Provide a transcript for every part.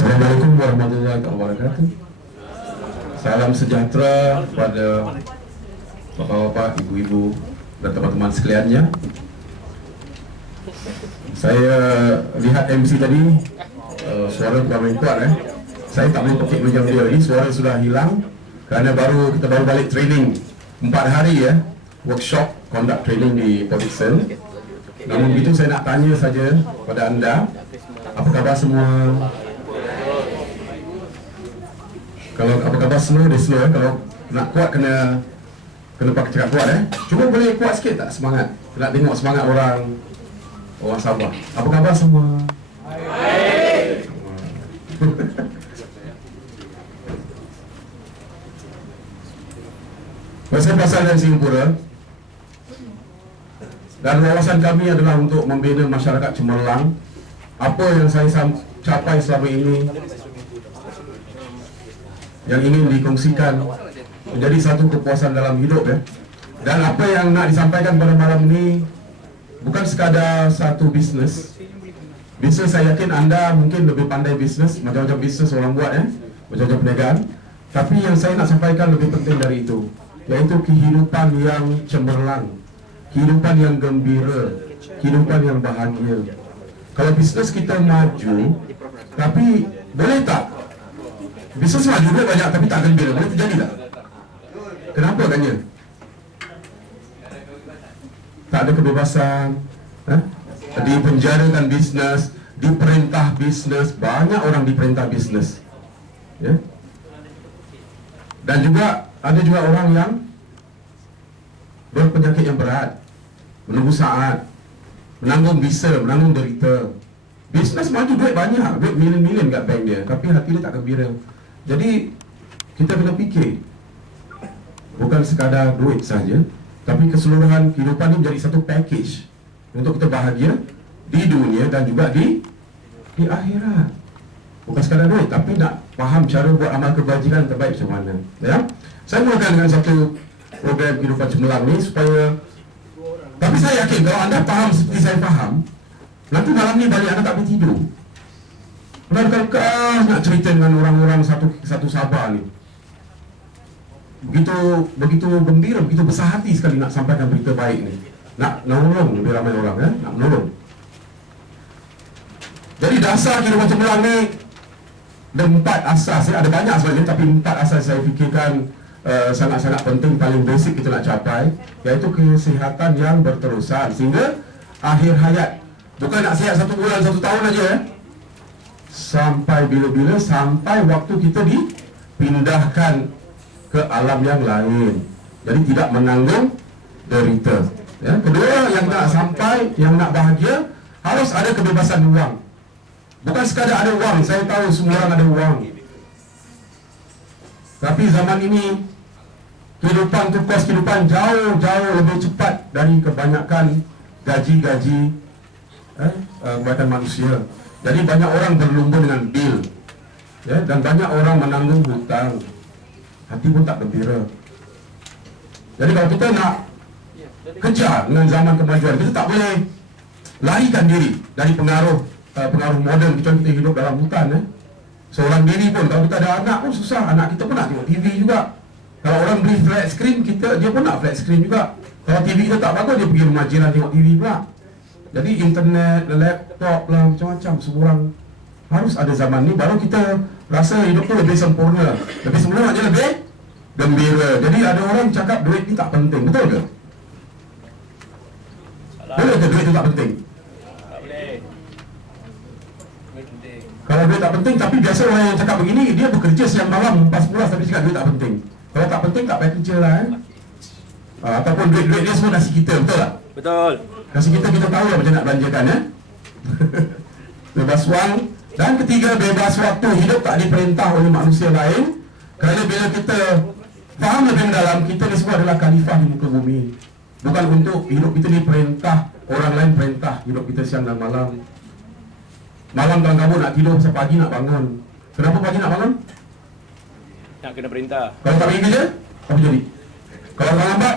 Assalamualaikum warahmatullahi wabarakatuh. Salam sejahtera kepada bapak-bapak, ibu-ibu, dan teman-teman sekaliannya. Saya lihat MC tadi, suara kurang kuat. Saya tak boleh pakai macam dia lagi, suara sudah hilang kerana kita baru balik training 4 hari workshop conduct training di Podixon. Namun begitu saya nak tanya saja kepada anda, apa khabar semua? Kalau apa khabar slow, dia slow. Kalau nak kuat kena pakai cakap kuat. Cuba boleh kuat sikit tak semangat? Nak tengok semangat orang Sabah. Apa khabar semua? Baik. Saya berasal dari Singapura dan wawasan kami adalah untuk membina masyarakat cemerlang. Apa yang saya capai selama ini yang ingin dikongsikan menjadi satu kepuasan dalam hidup Dan apa yang nak disampaikan pada malam ini bukan sekadar satu bisnes. Bisnes saya yakin anda mungkin lebih pandai bisnes, macam-macam bisnes orang buat macam-macam perniagaan. Tapi yang saya nak sampaikan lebih penting dari itu, yaitu kehidupan yang cemerlang, kehidupan yang gembira, kehidupan yang bahagia. Kalau bisnes kita maju, tapi boleh tak bisnes maju duit banyak tapi tak gembira, boleh terjadi tak? Kenapa katanya? Tak ada kebebasan, dipenjarakan bisnes, diperintah bisnes, banyak orang diperintah bisnes, Dan juga ada juga orang yang berpenyakit yang berat, menunggu saat, menanggung bisa, menanggung derita. Bisnes maju duit banyak, duit million-million kat bank dia, tapi hati dia tak gembira. Jadi kita kena fikir, bukan sekadar duit saja, tapi keseluruhan kehidupan ini menjadi satu package untuk kita bahagia di dunia dan juga di akhirat. Bukan sekadar duit, tapi nak faham cara buat amal kebajikan terbaik macam mana. Saya mulakan dengan satu program kehidupan cemerlang ni supaya, tapi saya yakin kalau anda faham seperti saya faham, nanti malam ni balik anda tak boleh tidur. Anda dekat nak cerita dengan orang-orang satu Sabah ni. Begitu gembira, begitu besar hati sekali nak sampaikan berita baik ni. Nak menolong lebih ramai orang, nak menolong. Jadi dasar kehidupan cemerlang ni ada 4 asas, ada banyak sebenarnya, tapi 4 asas saya fikirkan sangat-sangat penting, paling basic kita nak capai, iaitu kesihatan yang berterusan sehingga akhir hayat. Bukan nak sihat 1 bulan, 1 tahun aja sampai bila-bila, sampai waktu kita dipindahkan ke alam yang lain. Jadi tidak menanggung derita. Kedua, yang nak sampai, yang nak bahagia, harus ada kebebasan wang. Bukan sekadar ada wang, saya tahu semua orang ada wang. Tapi zaman ini kos kehidupan jauh lebih cepat dari kebanyakan gaji kebanyakan manusia. Jadi banyak orang berlumba dengan bil, dan banyak orang menanggung hutang. Hati pun tak gembira. Jadi kalau kita nak kejar dengan zaman kemajuan, kita tak boleh larikan diri dari pengaruh moden, kecuali kita hidup dalam hutan. Seorang diri pun, kalau kita ada anak pun susah. Anak kita pun nak tengok TV juga. Kalau orang beli flat screen, dia pun nak flat screen juga. Kalau TV kita tak bagus, dia pergi rumah jiran tengok TV pula. Jadi internet, laptop lah, macam-macam. Semua orang harus ada zaman ni, baru kita rasa hidup tu lebih sempurna. Lebih sempurna maknanya lebih gembira. Jadi ada orang cakap duit ni tak penting, betul ke? Boleh ke duit tu tak penting? Tak boleh. Duit penting. Kalau duit tak penting, tapi biasa orang yang cakap begini, dia bekerja siang malam 14 tapi cakap duit tak penting. Kalau tak penting, tak payah kerja lah ataupun duit dia semua nasi kita, betul tak? Betul. Nasi kita tahu lah macam nak belanjakan bebas wang. Dan ketiga, bebas waktu. Hidup tak diperintah oleh manusia lain. Kerana bila kita faham lebih mendalam, kita ni semua adalah khalifah di muka bumi. Bukan untuk hidup kita diperintah, orang lain perintah hidup kita siang dan malam. Malam kalau kamu nak tidur, pasal pagi nak bangun. Kenapa pagi nak bangun? Nak kena perintah. Kalau tak pergi kerja, apa jadi? Kalau orang lambat,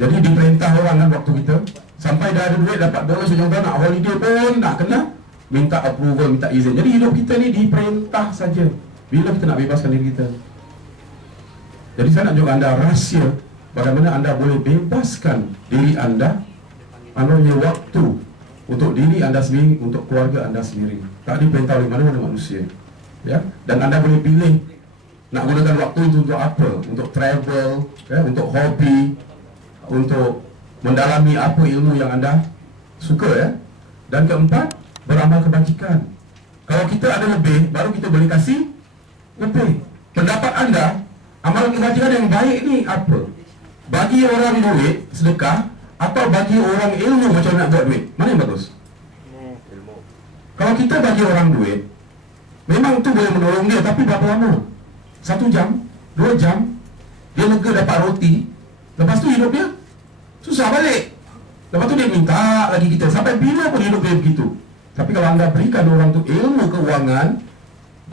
jadi diperintah orang kan waktu kita. Sampai dah ada duit, dapat bonus ujung tahun, nak holiday pun nak kena minta approval, minta izin. Jadi hidup kita ni diperintah saja. Bila kita nak bebaskan diri kita. Jadi saya nak tunjuk anda rahsia bagaimana anda boleh bebaskan diri anda, punya waktu untuk diri anda sendiri, untuk keluarga anda sendiri. Tak diperintah oleh mana-mana manusia. Ya, dan anda boleh pilih nak gunakan waktu itu untuk apa? Untuk travel, ya, untuk hobi, untuk mendalami apa ilmu yang anda suka, ya. Dan keempat, beramal kebajikan. Kalau kita ada lebih, baru kita boleh kasih lebih. Pendapat anda, amalan kebajikan yang baik ni apa? Bagi orang duit, sedekah, atau bagi orang ilmu macam nak buat duit? Mana yang bagus? Ilmu. Kalau kita bagi orang duit, memang tu boleh menolong dia, tapi berapa lama? 1 jam, 2 jam, dia lega dapat roti, lepas tu hidup dia susah balik. Lepas tu dia minta lagi kita, sampai bila pun hidup dia begitu. Tapi kalau anda berikan orang tu ilmu keuangan,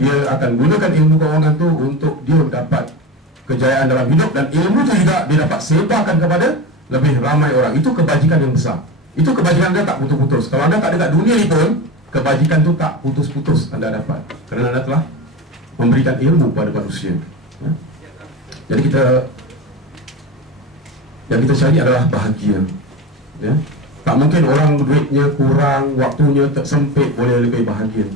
dia akan gunakan ilmu keuangan tu untuk dia dapat kejayaan dalam hidup, dan ilmu tu juga dia dapat sebarkan kepada lebih ramai orang. Itu kebajikan yang besar. Itu kebajikan anda tak putus-putus. Kalau anda tak dekat dunia ni pun, kebajikan tu tak putus-putus anda dapat, kerana anda telah memberikan ilmu kepada manusia, ya? Jadi yang kita cari adalah bahagia, ya? Tak mungkin orang duitnya kurang, waktunya tersempit boleh lebih bahagia.